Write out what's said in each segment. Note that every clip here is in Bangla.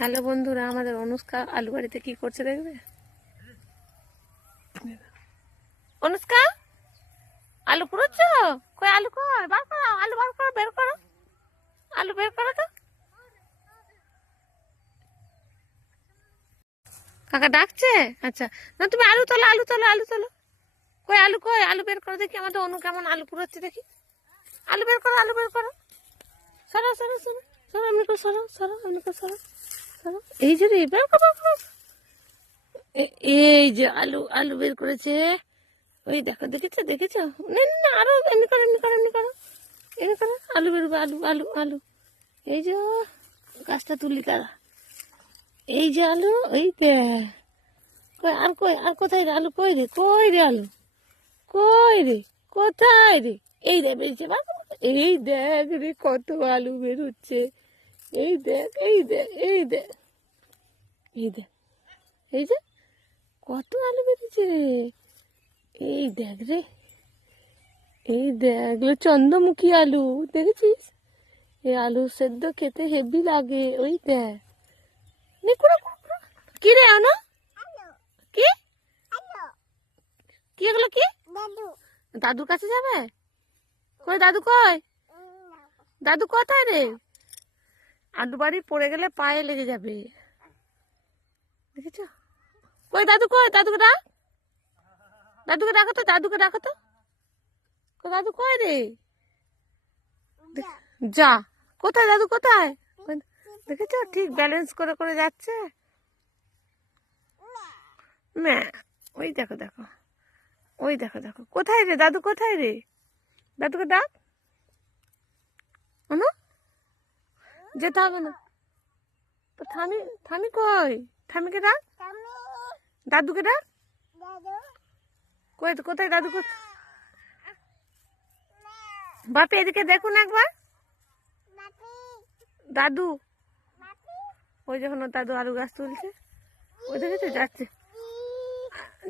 হ্যালো বন্ধুরা, আমাদের অনুষ্কা আলু বাড়িতে কি করছে দেখবে। অনুষ্কা, আলু কুড়োচ্ছ? কই আলু, কই বার করো, আলু বার করো, বের করো, আলু বের করো তো। কাকা ডাকছে? আচ্ছা, না তুমি আলু তোলো, আলু তোলো, আলু তোলো। কই আলু, কই আলু বের করো দেখি, আমাদের অনু কেমন আলু কুড়োচ্ছে দেখি। আলু বের করো, আলু বের করো। সরো সরো সরো সরো, এমনি করে সরো সরো, এমনি করে সরো সরো। এই যে রে, বের করো, বের করো। এই যে আলু, আলু বের করেছে। ওই দেখো, দেখেছো দেখেছো? না না না, আরো এমনি করো, এমনি করো, এমনি করো, এমনি করো। আলু বেরোবে, আলু আলু আলু। এই যে গাছটা তুলি কারা। এই যে আলু, এই দেখ। কই আর, কই আর, কোথায় রে আলু, কই রে, কই রে আলু, কই রে, কোথায় রে? এই দেখ বেরিয়েছে, এই দেখ রে কত আলু বেরোচ্ছে। এই দেখ, এই দেখ, এই দেখ, এই দেখ, এই যে কত আলু বেরোচ্ছে। এই দেখ রে, এই দেখ চন্দ্রমুখী আলু, দেখেছিস? এই আলু সেদ্ধ খেতে হেভি লাগে। ওই দেখ, কি রে আনো, কি কি এগুলো, কি দাদুর কাছে যাবে? কই দাদু, কই দাদু, কোথায় রে? আলু বাড়ি পড়ে গেলে পায়ে লেগে যাবে, দেখেছ? কই দাদু, কই দাদুকে ডাক, দাদুকে ডাকো তো, দাদুকে ডাকো তো। কই দাদু, কই রে? যা, কোথায় দাদু, কোথায়? দেখেছ, ঠিক ব্যালেন্স করে করে যাচ্ছে। না, ওই দেখো দেখো, ওই দেখো দেখো, কোথায় রে দাদু, কোথায় রে? দাদুকে ডাক, অনু যেতে হবে না তো। থামি, থামি কই? থামিকে ডাক, দাদুকে ডাক। কই, কোথায় দাদু, বাপি এদিকে দেখুন একবার। দাদু, ওই যখন ওর দাদু আলু গাছ তুলছে, ওই দেখেছো যাচ্ছে।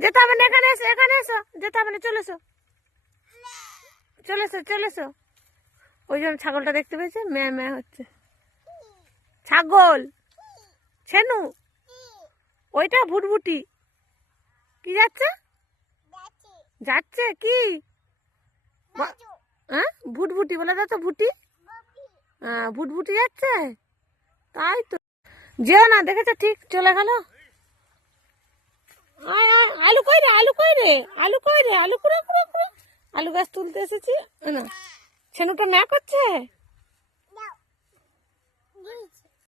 যেতে হবে না, এখানে এসো, এখানে এসো, যেতে হবে না, চলে এসো, চলে এসো, চলে এসো। ওই যে ছাগলটা দেখতে পেয়েছে, ম্যা ম্যা হচ্ছে। ছাগল, ছেনু, ওইটা ভুটভুটি। কি যাচ্ছে, যাচ্ছে কি? হ্যাঁ, ভুটভুটি বলে দাও তো, ভুটি। হ্যাঁ, ভুটভুটি যাচ্ছে, তাই তো। যেও না, দেখেছো ঠিক চলে গেল। আয় আয়, আলু কই রে, আলু কই রে, আলু কই রে, আলু কুড়ো কুড়ো কুড়ো। আলু গাছ তুলতে এসেছি না, ছেনুটা ম্যা করছে।